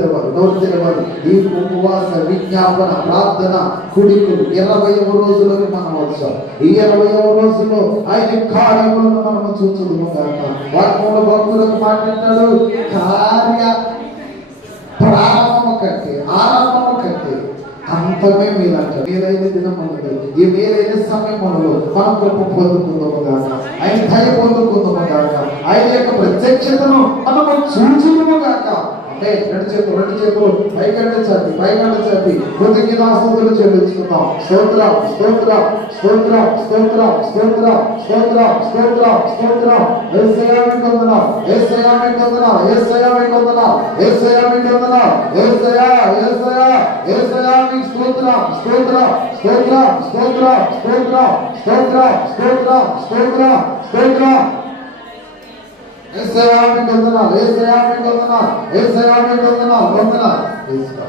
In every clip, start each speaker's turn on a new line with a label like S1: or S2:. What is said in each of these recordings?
S1: నోరు ఈ ఉపవాస విజ్ఞాపన ప్రార్థన కుడికులు. ఇరవై రోజులకు మనం వచ్చాం. ఈ ఇరవై రోజుల్లో ఆయన కార్యములను మనం చూచుదుము కనుక. వాక్యముల భక్తులకు మాట్లాడతాడు కార్య ప్రారంభము కంటే ఆరంభము కంటే అంతమే మీరంట మీరైన దినం మనది ఈ మీరైన సమయం మనలో మనం గొప్ప పొందుకుందాము కాక ఆయన దయ పొందుకుందాము కాక ఆయన యొక్క ప్రత్యక్షతను మనం చూచుదాము కాక అంటే రెండు చేతులు రెండు చేతులు పైకంట చెప్పి పైకంట చెప్పి కొద్దికి ఆస్తులు చెల్లించుకుందాం స్తోత్ర స్తోత్ర స్తోత్ర స్తోత్ర స్తోత్ర స్తోత్ర స్తోత్ర స్తోత్ర ఏసయామి కొందన ఏసయామి కొందన ఏసయామి కొందన ఏసయామి కొందన ఏసయా ఏసయా ఏసయామి స్తోత్ర స్తోత్ర స్తోత్ర స్తోత్ర స్తోత్ర స్తోత్ర స్తోత్ర స్తోత్ర స్తోత్ర ఏసయా మీకు వందనాలు. ఏసయా మీకు వందనాలు. ఏసయా మీకు వందనాలు. వందనాలు ఏసయా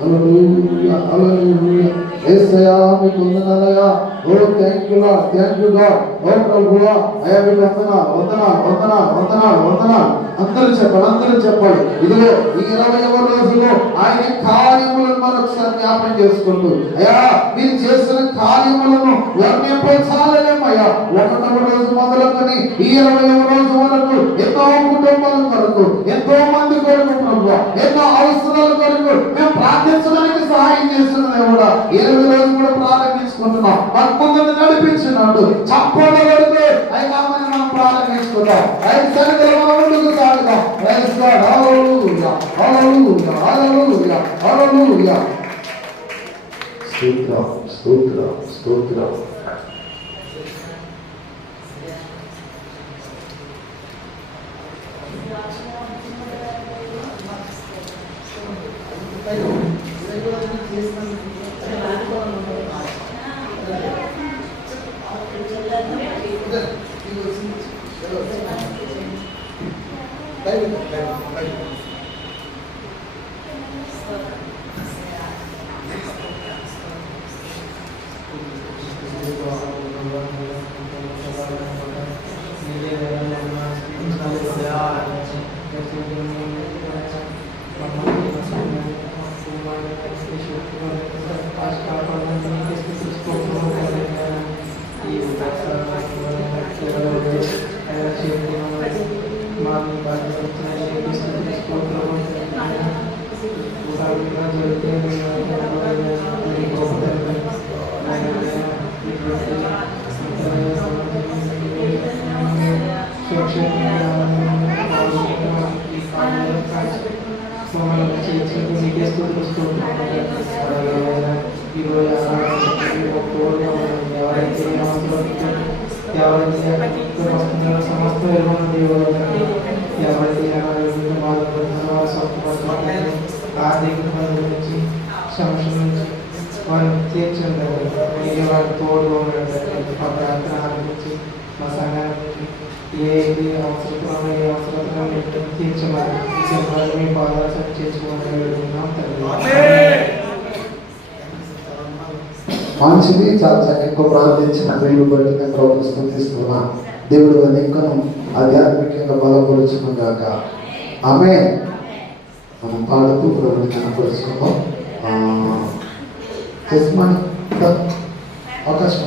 S1: హల్లెలూయా హల్లెలూయా. ఏసయా మీకు వందనాలయా ఓ thank you Lord thank you God ఓ ప్రభువా అయ్యా మీకు వందన వందన వందన వందన వందన అందరూ చెప్పాలి అందరూ చెప్పాలి ఇదిగో ఈ ఇరవైవ రోజుల్లో ఆయన కార్యములను మరొకసారి జ్ఞాపకం చేసుకుంటూ అయ్యా మీరు చేసిన కార్యములను వర్ణింపచాలలేమయ్యా ఒకటవ రోజు మొదలుకొని ఈ ఇరవైవ రోజు వరకు ఎంతో కుటుంబాల కొరకు ఎంతో మంది కొరకు ప్రభు ఎన్నో అవసరాల కొరకు మేము ప్రార్థించడానికి సహాయం చేస్తున్న కూడా ఇరవై రోజు కూడా ప్రారంభించుకుంటున్నాం మాకు నడిపించినాడు. చంపబడితే అయినా మనం మనం వేసుకుందాం ఐదు సరిగ్గా మనం ముందుకు సాగుదాం ప్రైజ్ గాడ్ హల్లెలూయా హల్లెలూయా హల్లెలూయా హల్లెలూయా. స్తోత్రం స్తోత్రం స్తోత్రం.
S2: మమ్మల్ని వచ్చి వచ్చినప్పుడు మీకే స్తోత్రిస్తూ ఈరోజు ఎవరైతే ఎవరైతే వస్తున్నారో సమస్త ఎవరైతే బాధపడుతున్నారో సొంతపడుతున్నారు ఆర్థిక ఇబ్బందుల నుంచి సమస్యల నుంచి వారిని తీర్చండి మీరే వారి తోడు ప్రార్థన ఆరంభించి మా సంఘాన్ని ఏ
S1: మంచిది చాలా చక్కగా ప్రార్థించిన మీరు బయట ప్రవర్తిస్తున్నాం దేవుడు అనేకను ఆధ్యాత్మికంగా బలపరుచుకుని కాక ఆమె మనం పాడుతూ ప్రభుత్వం కనపరుచుకుందాం యజమాని అవకాశం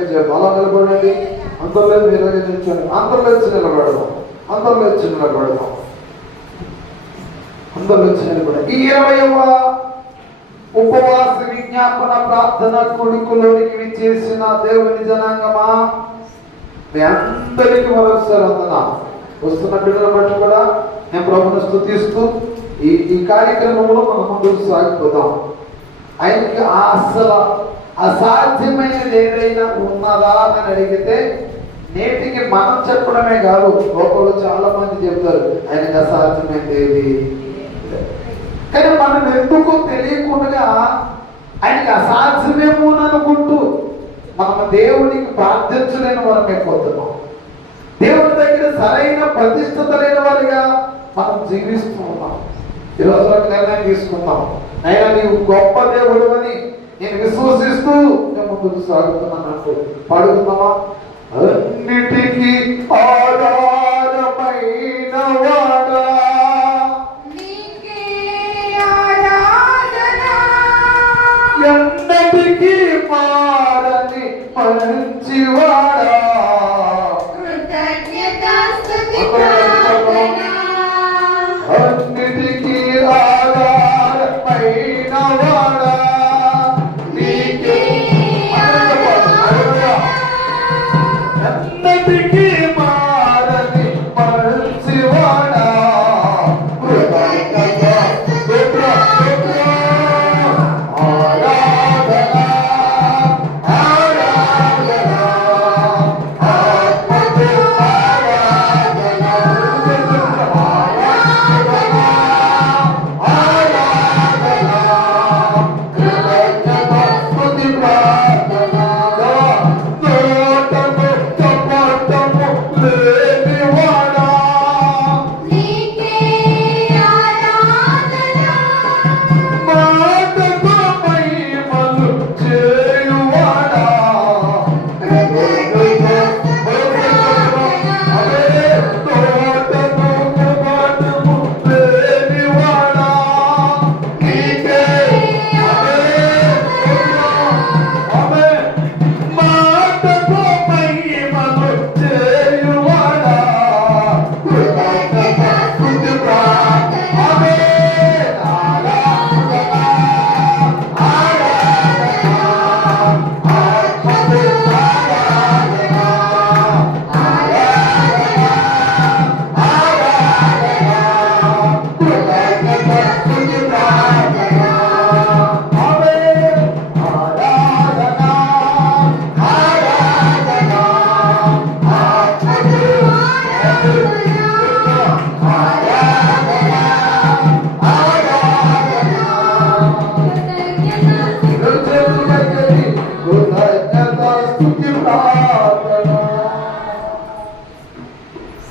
S1: ప్రయత్నం చేయాలి అలా నిలబడండి అంతర్లేదు మీరే నిల్చొని అంతర్లో నిలబడదాం అంతర్లో నిలబడదాం అందరిలో నిలబడి ఈ ఇరవయవ ఉపవాస విజ్ఞాపన ప్రార్థన కొడుకులోనికి విచ్చేసిన దేవుని జనాంగమా? మీ అందరికీ మరొకసారి వందన. వస్తున్న బిడ్డల బట్టి కూడా నేను ప్రభుని స్థుతిస్తూ ఈ ఈ కార్యక్రమంలో మనం ముందుకు సాగిపోతాం ఆయనకి అసలు అసాధ్యమైనది ఏదైనా ఉన్నదా అని అడిగితే నేటికి మనం చెప్పడమే కాదు లోపల చాలా మంది చెప్తారు ఆయనకు అసాధ్యమైనది ఏది? కానీ మనం ఎందుకు తెలియకుండా ఆయనకి అసాధ్యమేమో అని అనుకుంటూ మనం దేవునికి ప్రార్థించలేని వారమే పోతున్నాం. దేవుని దగ్గర సరైన ప్రతిష్టత లేని వారిగా మనం జీవిస్తూ ఉన్నాం. ఈరోజు నిర్ణయం తీసుకుందాం. అయినా నీవు గొప్ప దేవుడు అని నేను విశ్వసిస్తూ ముందుకు సాగుతున్నాను పాడుకుందామా అన్నిటికీ ఆధారమైన వాడా ఎన్నటికీ మారని మంచివాడా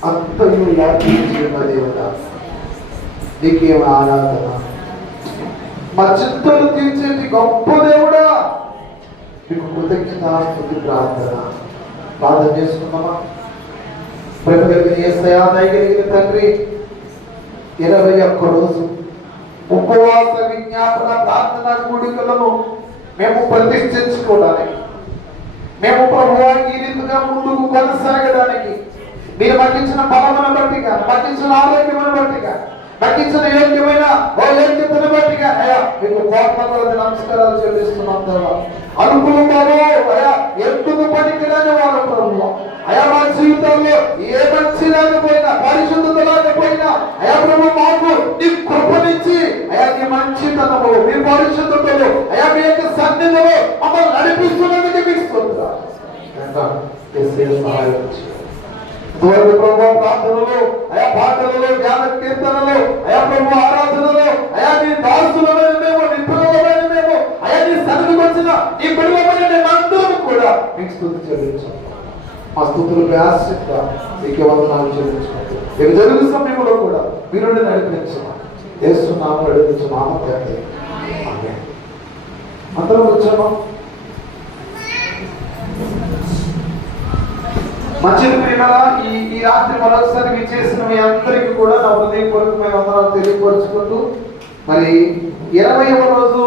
S1: అంతయు వ్యాపించిన దేవత. నీకే ఆరాధన? మా చింతలు తీర్చేది గొప్ప దేవుడా? మీకు కృతజ్ఞత స్తుతి ప్రార్థన. ప్రార్థన చేసుకున్నామా ప్రేమ కలిగిన యేసయ్యా, దయగలిగిన తండ్రి ఇరవై ఒక్క రోజు ఉపవాస విజ్ఞాపన ప్రార్థన కూడికలను మేము ప్రతిష్ఠించుకోవడానికి మేము ప్రభువా ఈ రీతిగా ముందుకు కొనసాగడానికి మీరు పట్టించిన బలమును బట్టిగా మాకు ఇచ్చిన ఆరోగ్యమును బట్టిగా నాకు ఇచ్చిన యోగ్యమైన ఓ యోగ్యతను బట్టిగా అయ్యా మీకు కోట్ల నమస్కారాలు చెల్లిస్తున్నాం దేవా అనుకులు బాబు అయ్యా ఎందుకు పనికిరాని వారు ప్రభు? అయా మా జీవితంలో ఏ మంచి లేకపోయినా పరిశుద్ధత లేకపోయినా అయా ప్రభు మాకు నీ కృపనిచ్చి అయా నీ మంచితనము మీ పరిశుద్ధతలు అయా మీ యొక్క సన్నిధిలో మమ్మల్ని నడిపిస్తున్నందుకు మీకు స్తోత్రాలు. సహాయం. ఇదివరకు ప్రభు ప్రార్థనలు అయా పాటలలో జ్ఞాన కీర్తనలు అయా ప్రభు ఆరాధనలు అయా నీ దాసులమైన మేము నీ పిల్లలమైన మేము అయా నీ సన్నిధికి వచ్చిన నీ పిల్లలమైన మేమందరం కూడా నీకు స్థుతి చెల్లించాం. ఆ స్థుతులు వ్యాసంగా నీకు వందనాలు చెల్లించుకుంటూ రేపు జరుగు సమయంలో కూడా మీరు నడిపించమా చేస్తున్నాము నడిపించమా తండ్రి ఆమేన్. అందరం వచ్చామా? మంచిది ప్రియమరా ఈ ఈ రాత్రి మరొకసారి విచ్చేసిన మీ అందరికీ కూడా నా హృదయపూర్వకమైన వందనాలు తెలియపరుచుకుంటూ మరి ఇరవై రోజు